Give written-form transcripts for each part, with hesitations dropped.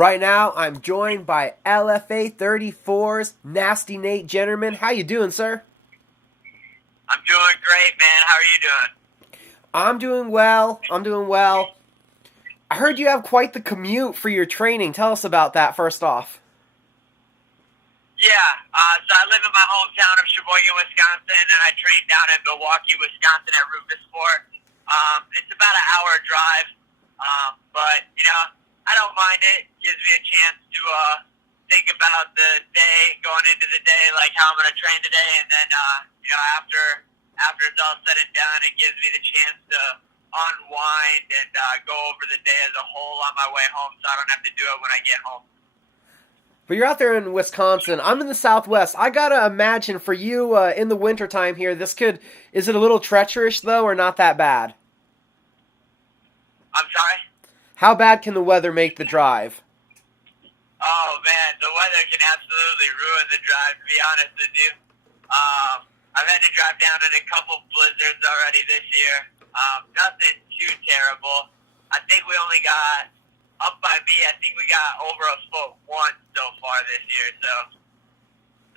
Right now, I'm joined by LFA 34's Nasty Nate Jennerman. How you doing, sir? I'm doing great, man. How are you doing? I'm doing well. I heard you have quite the commute for your training. Tell us about that first off. Yeah, so I live in my hometown of Sheboygan, Wisconsin, and I train down in Milwaukee, Wisconsin at Rufus Sport. It's about an hour drive, but, I don't mind it. Gives me a chance to think about the day, going into the day, like how I'm going to train today, and then, after it's all said and done, it gives me the chance to unwind and go over the day as a whole on my way home, so I don't have to do it when I get home. But you're out there in Wisconsin. I'm in the Southwest. I gotta imagine for you in the wintertime here, is it a little treacherous though, or not that bad? I'm sorry? How bad can the weather make the drive? Oh, man, the weather can absolutely ruin the drive, to be honest with you. I've had to drive down in a couple blizzards already this year. Nothing too terrible. I think we only got, up by me, I think we got over a foot once so far this year, so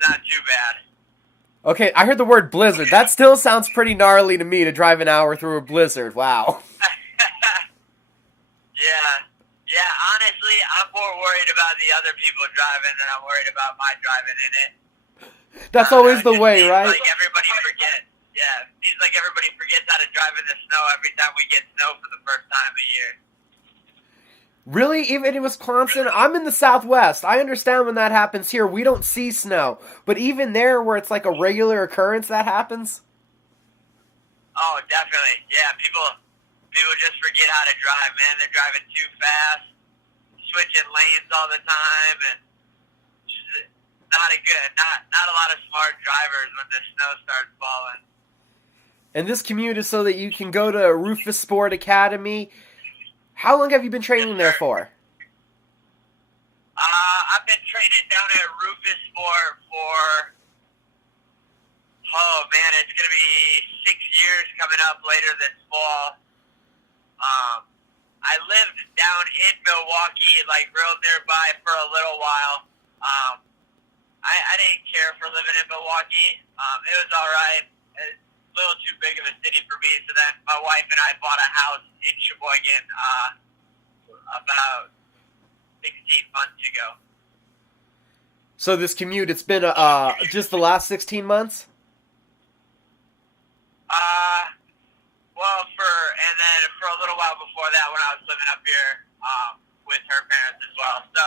it's not too bad. Okay, I heard the word blizzard. That still sounds pretty gnarly to me to drive an hour through a blizzard. Wow. Yeah, honestly, I'm more worried about the other people driving than I'm worried about my driving in it. That's always the way, right? Like everybody forgets. Yeah, it seems like everybody forgets how to drive in the snow every time we get snow for the first time of the year. Really? Even in Wisconsin? I'm in the Southwest. I understand when that happens here. We don't see snow. But even there where it's like a regular occurrence, that happens? Oh, definitely. Yeah, people just forget how to drive, man. They're driving too fast, switching lanes all the time, and just not a lot of smart drivers when the snow starts falling. And this commute is so that you can go to Rufus Sport Academy. How long have you been training there for? I've been training down at Rufus Sport for, it's going to be 6 years coming up later this fall. I lived down in Milwaukee, like real nearby for a little while. I didn't care for living in Milwaukee. It was all right. It's a little too big of a city for me. So then my wife and I bought a house in Sheboygan about 16 months ago. So this commute, it's been just the last 16 months? And then for a little while before that when I was living up here with her parents as well. So,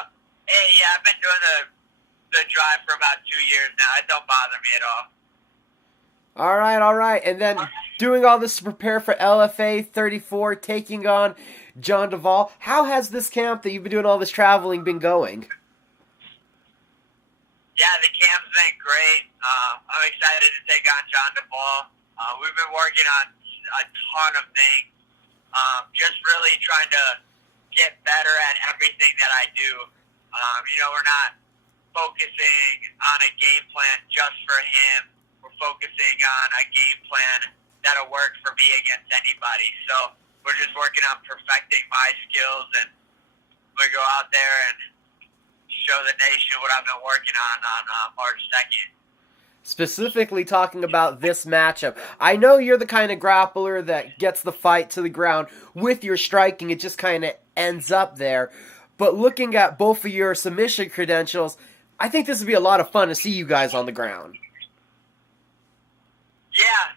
yeah, I've been doing the drive for about 2 years now. It don't bother me at all. All right. And then doing all this to prepare for LFA 34, taking on John DeVall. How has this camp that you've been doing all this traveling been going? Yeah, the camp's been great. I'm excited to take on John DeVall. We've been working on a ton of things. Just really trying to get better at everything that I do. We're not focusing on a game plan just for him. We're focusing on a game plan that'll work for me against anybody. So we're just working on perfecting my skills, and we go out there and show the nation what I've been working on March 2nd. Specifically talking about this matchup, I know you're the kind of grappler that gets the fight to the ground. With your striking, it just kind of ends up there. But looking at both of your submission credentials, I think this would be a lot of fun to see you guys on the ground. Yeah,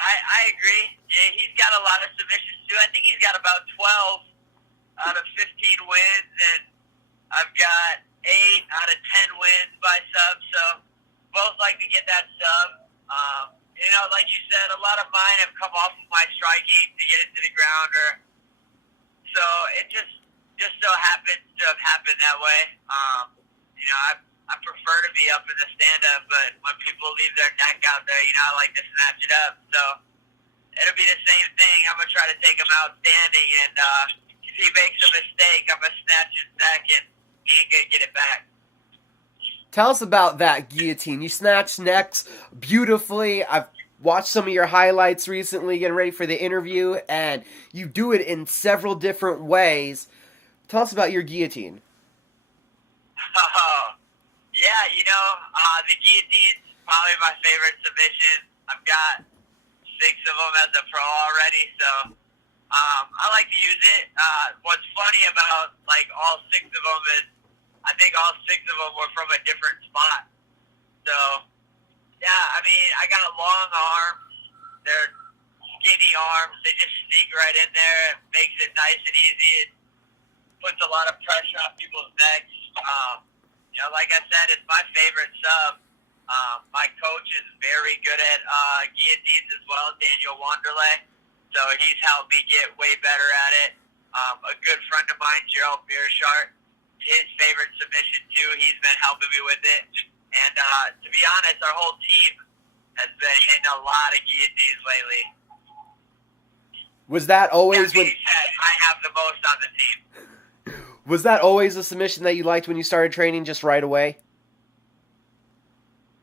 I agree. Yeah, he's got a lot of submissions too. I think he's got about 12 out of 15 wins, and I've got 8 out of 10 wins by sub, so both like to get that sub. Like you said, a lot of mine have come off of my striking to get it to the ground, so it just so happens to have happened that way. I prefer to be up in the stand-up, but when people leave their neck out there, I like to snatch it up. So it'll be the same thing. I'm going to try to take him out standing, and if he makes a mistake, I'm going to snatch his neck, and he ain't going to get it back. Tell us about that guillotine. You snatch necks beautifully. I've watched some of your highlights recently getting ready for the interview, and you do it in several different ways. Tell us about your guillotine. Oh, yeah, the guillotine's probably my favorite submission. I've got 6 of them as a pro already, so I like to use it. What's funny about like all 6 of them is I think all 6 of them were from a different spot. So yeah, I mean I got long arms. They're skinny arms. They just sneak right in there. It makes it nice and easy. It puts a lot of pressure on people's necks. Like I said, it's my favorite sub. My coach is very good at guillotines as well, Daniel Wanderlei. So he's helped me get way better at it. A good friend of mine, Gerald Beershart, his favorite submission too. He's been helping me with it. And to be honest, our whole team has been hitting a lot of guillotines lately. Was that always when I have the most on the team? Was that always a submission that you liked when you started training, just right away?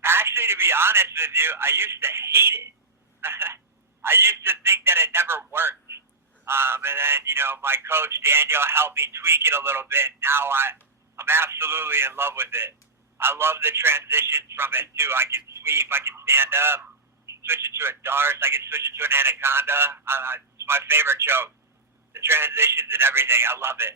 Actually, to be honest with you, I used to hate it. I used to think that it never worked. And then, my coach, Daniel, helped me tweak it a little bit. Now I'm absolutely in love with it. I love the transitions from it, too. I can sweep, I can stand up, switch it to a dart, I can switch it to an anaconda. It's my favorite choke. The transitions and everything, I love it.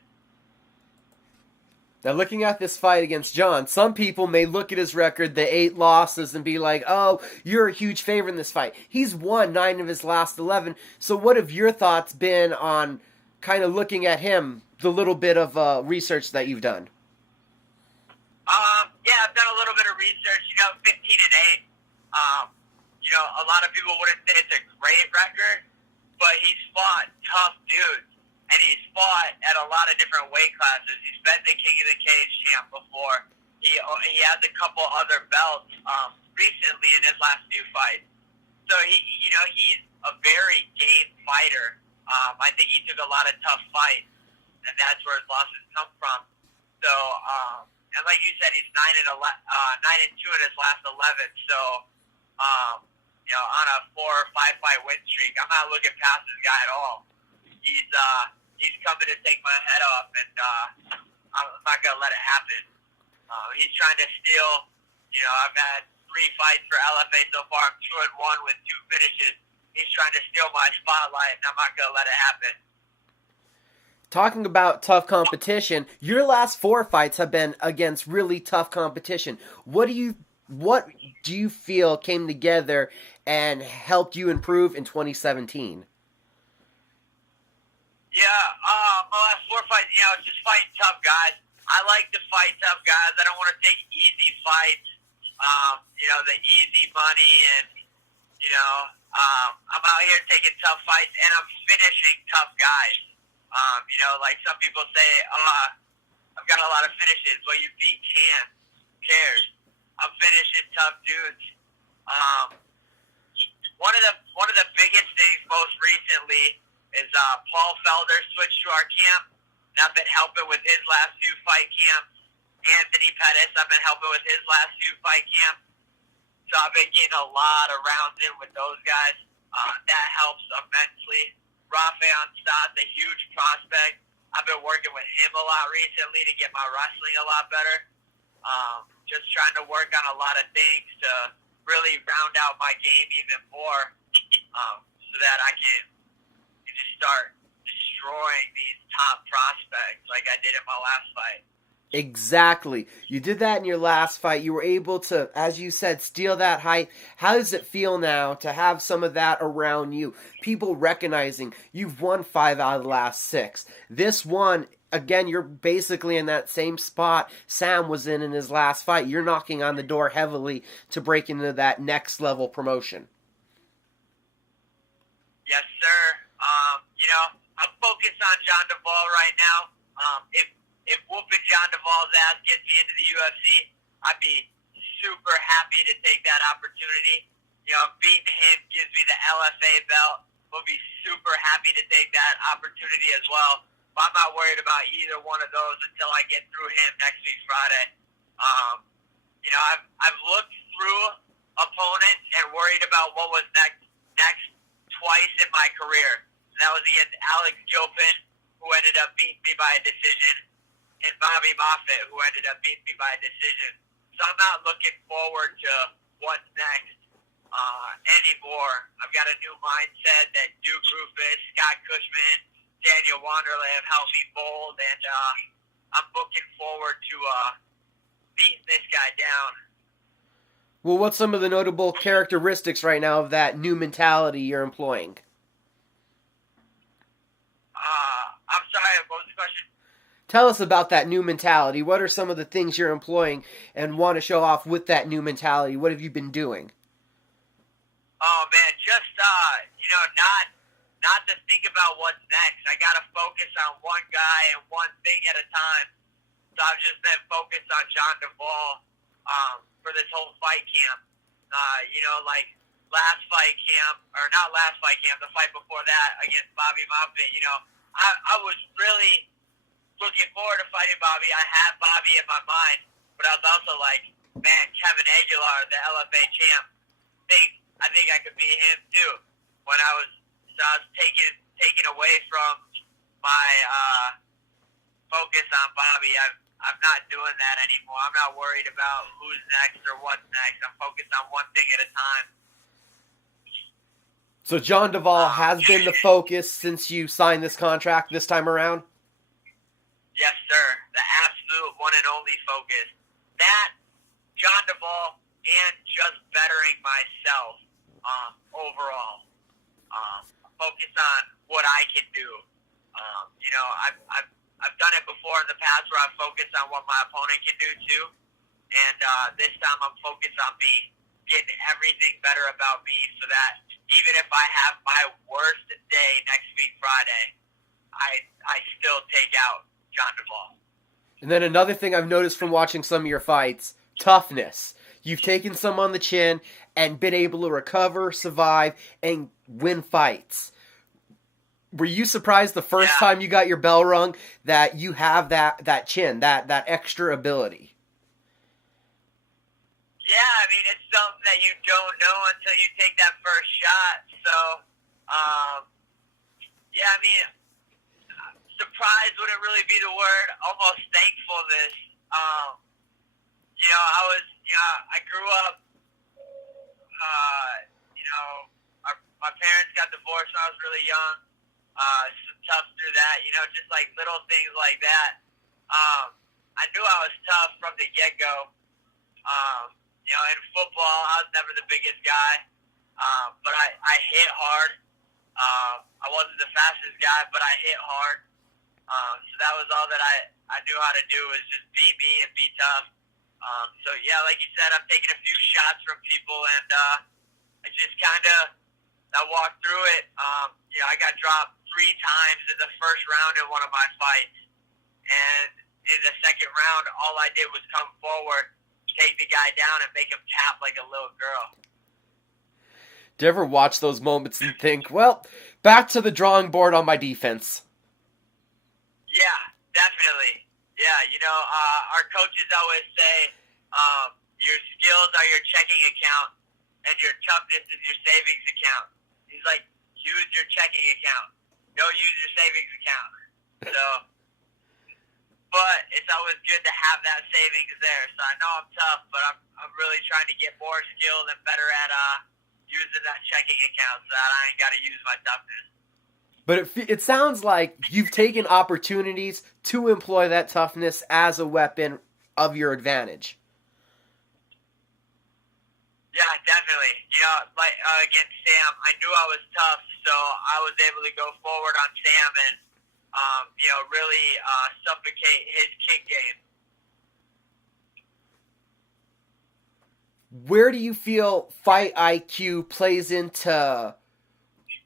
Now, looking at this fight against John, some people may look at his record, the 8 losses, and be like, oh, you're a huge favorite in this fight. He's won 9 of his last 11. So what have your thoughts been on kind of looking at him, the little bit of research that you've done? Yeah, I've done a little bit of research. 15 and 8. A lot of people wouldn't say it's a great record, but he's fought tough dudes. And he's fought at a lot of different weight classes. He's been the King of the Cage champ before. He has a couple other belts recently in his last 2 fights. So he's a very game fighter. I think he took a lot of tough fights, and that's where his losses come from. So, and like you said, he's 9 and 2 in his last 11. So, on a 4 or 5 fight win streak, I'm not looking past this guy at all. He's coming to take my head off, and I'm not gonna let it happen. He's trying to steal. I've had 3 fights for LFA so far. I'm 2-1 with 2 finishes. He's trying to steal my spotlight, and I'm not gonna let it happen. Talking about tough competition, your last 4 fights have been against really tough competition. What do you feel came together and helped you improve in 2017? Yeah, my last 4 fights, just fighting tough guys. I like to fight tough guys. I don't want to take easy fights, the easy money, and, I'm out here taking tough fights, and I'm finishing tough guys. Like some people say, I've got a lot of finishes. Well, you beat Cam. Who cares? I'm finishing tough dudes. One of the biggest things most recently is Paul Felder switched to our camp, and I've been helping with his last 2 fight camps. Anthony Pettis, I've been helping with his last 2 fight camps. So I've been getting a lot of rounds in with those guys. That helps immensely. Rafael Stott's a huge prospect. I've been working with him a lot recently to get my wrestling a lot better. Just trying to work on a lot of things to really round out my game even more, so that I can just start destroying these top prospects like I did in my last fight. Exactly. You did that in your last fight. You were able to, as you said, steal that height. How does it feel now to have some of that around you? People recognizing you've won 5 out of the last 6. This one, again, you're basically in that same spot Sam was in his last fight. You're knocking on the door heavily to break into that next level promotion. Yes, sir. I'm focused on John DeVall right now. If whooping John DeVall's ass gets me into the UFC, I'd be super happy to take that opportunity. Beating him gives me the LFA belt. We'll be super happy to take that opportunity as well. But I'm not worried about either one of those until I get through him next week Friday. I've looked through opponents and worried about what was next twice in my career. And that was against Alex Gilpin who ended up beating me by a decision, and Bobby Moffitt, who ended up beating me by a decision. So I'm not looking forward to what's next anymore. I've got a new mindset that Duke Rufus, Scott Cushman, Daniel Wanderley have helped me mold, and I'm looking forward to beating this guy down. Well, what's some of the notable characteristics right now of that new mentality you're employing? I'm sorry, what was the question? Tell us about that new mentality. What are some of the things you're employing and want to show off with that new mentality? What have you been doing? Oh man, just not to think about what's next. I gotta focus on one guy and one thing at a time. So I've just been focused on John DeVall for this whole fight camp. Like last fight camp, or not last fight camp, the fight before that against Bobby Moffitt. I was really looking forward to fighting Bobby. I had Bobby in my mind, but I was also like, man, Kevin Aguilar, the LFA champ, I think I could beat him too. When I was taken away from my focus on Bobby, I'm not doing that anymore. I'm not worried about who's next or what's next. I'm focused on one thing at a time. So John DeVall has been the focus since you signed this contract this time around? Yes, sir. The absolute one and only focus. That, John DeVall, and just bettering myself overall. Focus on what I can do. I've done it before in the past where I've focused on what my opponent can do too. And this time I'm focused on me, getting everything better about me so that even if I have my worst day next week Friday, I still take out John DeVall. And then another thing I've noticed from watching some of your fights, toughness. You've taken some on the chin and been able to recover, survive, and win fights. Were you surprised the first time you got your bell rung that you have that chin, that extra ability? Yeah, I mean, it's something that you don't know until you take that first shot. So, surprised wouldn't really be the word. Almost thankfulness. I grew up, my parents got divorced when I was really young. Some tough through that, just like little things like that. I knew I was tough from the get-go. In football, I was never the biggest guy, but I hit hard. I wasn't the fastest guy, but I hit hard. So that was all that I knew how to do, was just be me and be tough. Like you said, I'm taking a few shots from people, and I just I walked through it. I got dropped 3 times in the first round in one of my fights, and in the second round, all I did was come forward, take the guy down, and make him tap like a little girl. Do you ever watch those moments and think, well, back to the drawing board on my defense? Yeah, definitely. Yeah, our coaches always say your skills are your checking account and your toughness is your savings account. He's like, use your checking account. Don't use your savings account. So, but it's always good to have that savings there. So I know I'm tough, but I'm really trying to get more skilled and better at using that checking account so that I ain't got to use my toughness. But it sounds like you've taken opportunities to employ that toughness as a weapon of your advantage. Yeah, definitely. Against Sam, I knew I was tough, so I was able to go forward on Sam and, really suffocate his kick game. Where do you feel fight IQ plays into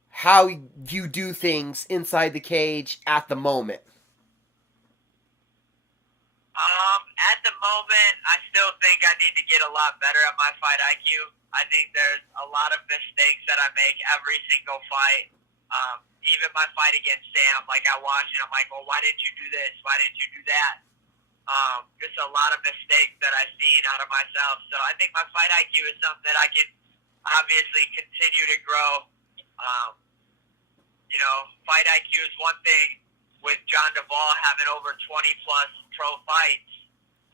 how you do things inside the cage at the moment? At the moment, I still think I need to get a lot better at my fight IQ. I think there's a lot of mistakes that I make every single fight. Even my fight against Sam, like I watched and I'm like, well, why didn't you do this? Why didn't you do that? Just a lot of mistakes that I've seen out of myself. So I think my fight IQ is something that I can obviously continue to grow. Fight IQ is one thing. with John DeVall having over 20-plus pro fights,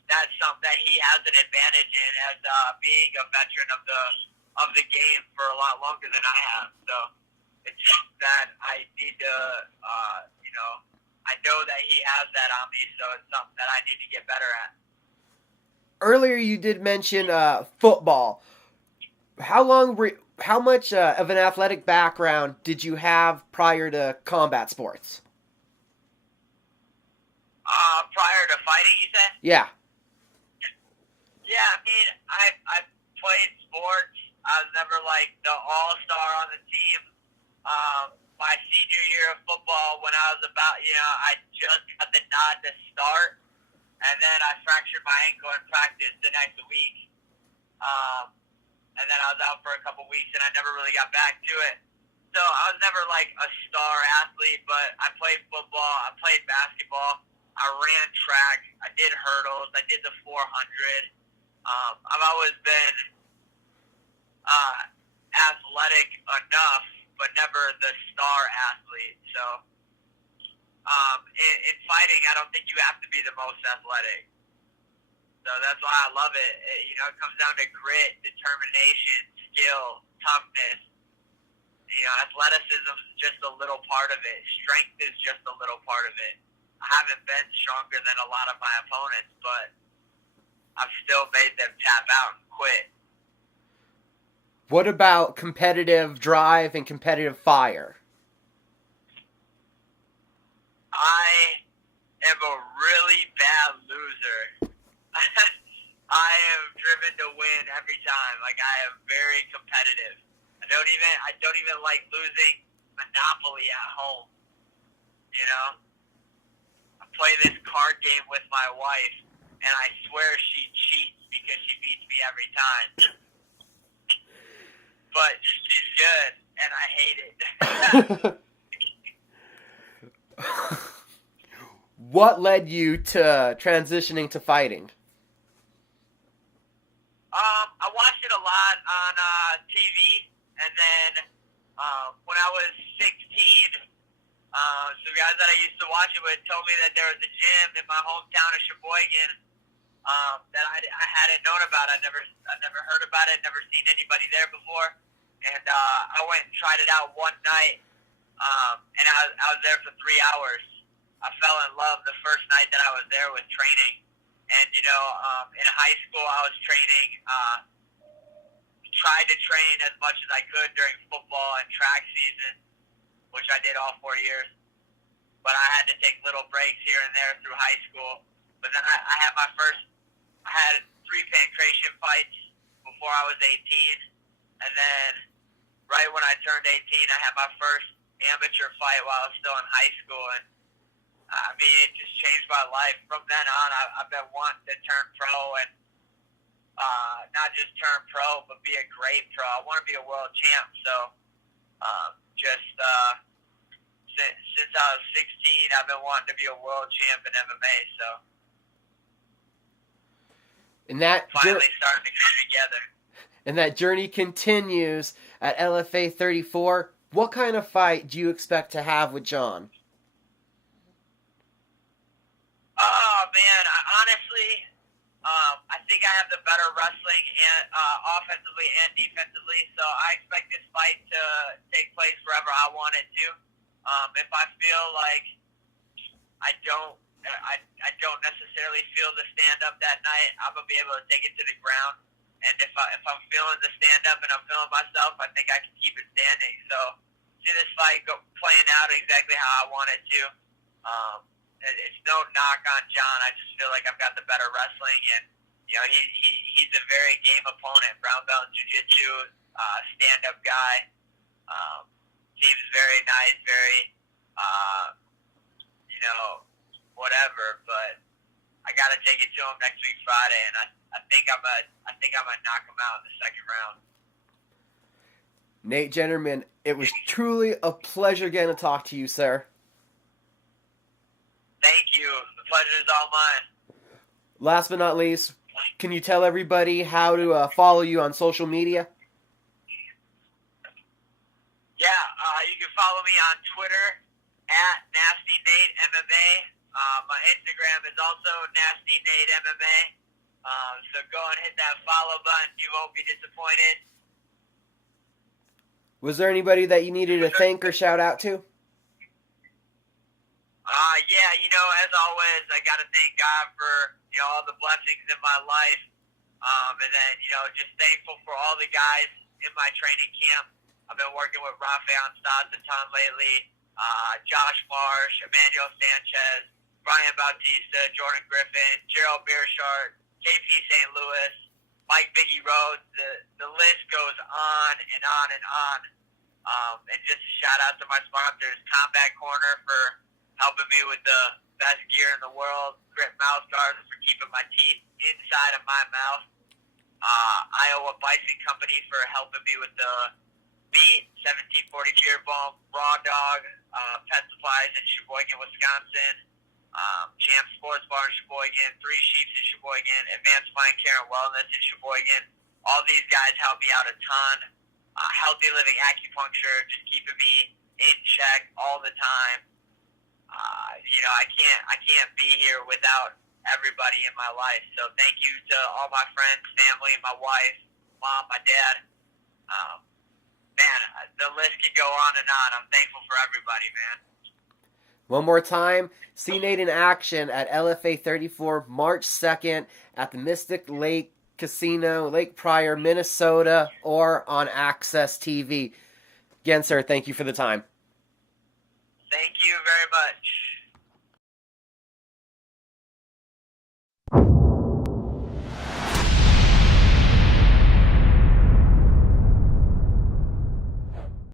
that's something that he has an advantage in as being a veteran of the game for a lot longer than I have. So it's just that I need to, I know that he has that on me, so it's something that I need to get better at. Earlier, you did mention football. How much of an athletic background did you have prior to combat sports? Prior to fighting, you said? Yeah. Yeah, I mean, I played sports. I was never like the all-star on the team. My senior year of football, when I was about, I just got the nod to start, and then I fractured my ankle in practice the next week. And then I was out for a couple weeks, and I never really got back to it. So I was never like a star athlete, but I played football, I played basketball, I ran track, I did hurdles, I did the 400. I've always been athletic enough, but never the star athlete. So in fighting, I don't think you have to be the most athletic. So that's why I love it. It comes down to grit, determination, skill, toughness. Athleticism is just a little part of it. Strength is just a little part of it. I haven't been stronger than a lot of my opponents, but I've still made them tap out and quit. What about competitive drive and competitive fire? I am a really bad loser. I am driven to win every time. Like, I am very competitive. I don't even like losing Monopoly at home. I play this card game with my wife, and I swear she cheats because she beats me every time. But she's good, and I hate it. What led you to transitioning to fighting? I watched it a lot on TV, and then when I was 16, some guys that I used to watch it with told me that there was a gym in my hometown of Sheboygan that I hadn't known about. I never heard about it, never seen anybody there before, and I went and tried it out one night, and I was there for 3 hours. I fell in love the first night that I was there with training. And, in high school, I was training, tried to train as much as I could during football and track season, which I did all 4 years. But I had to take little breaks here and there through high school. But then I had 3 pancreation fights before I was 18. And then right when I turned 18, I had my first amateur fight while I was still in high school. And it just changed my life. From then on, I've been wanting to turn pro and not just turn pro, but be a great pro. I want to be a world champ. So since I was 16, I've been wanting to be a world champ in MMA. So and that finally starting to come together. And that journey continues at LFA 34. What kind of fight do you expect to have with John? Oh, man, honestly, I think I have the better wrestling and offensively and defensively, so I expect this fight to take place wherever I want it to. If I feel like I don't necessarily feel the stand-up that night, I'm going to be able to take it to the ground. And if I'm feeling the stand-up and I'm feeling myself, I think I can keep it standing. So, see this fight playing out exactly how I want it to. It's no knock on John. I just feel like I've got the better wrestling, and he's a very game opponent. Brown belt in jiu-jitsu, stand-up guy. Seems very nice, very whatever. But I got to take it to him next week Friday, and I think I'm gonna knock him out in the second round. Nate Jennerman, it was truly a pleasure getting to talk to you, sir. Thank you. The pleasure is all mine. Last but not least, can you tell everybody how to follow you on social media? Yeah, you can follow me on Twitter at Nasty Nate MMA. My Instagram is also Nasty Nate MMA. So go and hit that follow button. You won't be disappointed. Was there anybody that you needed to thank or shout out to? Yeah, as always, I got to thank God for, all the blessings in my life. And then, just thankful for all the guys in my training camp. I've been working with Rafael Stotts a ton lately. Josh Marsh, Emmanuel Sanchez, Brian Bautista, Jordan Griffin, Gerald Beershart, KP St. Louis, Mike Biggie Rhodes. The list goes on and on and on. And just a shout out to my sponsors, Combat Corner for helping me with the best gear in the world, Grip Mouth Guards for keeping my teeth inside of my mouth, Iowa Bison Company for helping me with the Beat 1740 Beer Bomb, Raw Dog, Pet Supplies in Sheboygan, Wisconsin, Champ Sports Bar in Sheboygan, Three Sheeps in Sheboygan, Advanced Mind Care and Wellness in Sheboygan. All these guys help me out a ton. Healthy Living Acupuncture, just keeping me in check all the time. I can't be here without everybody in my life. So thank you to all my friends, family, my wife, mom, my dad. Man, the list could go on and on. I'm thankful for everybody, man. One more time, see Nate in action at LFA 34, March 2nd at the Mystic Lake Casino, Lake Pryor, Minnesota, or on Access TV. Again, sir, thank you for the time. Thank you very much.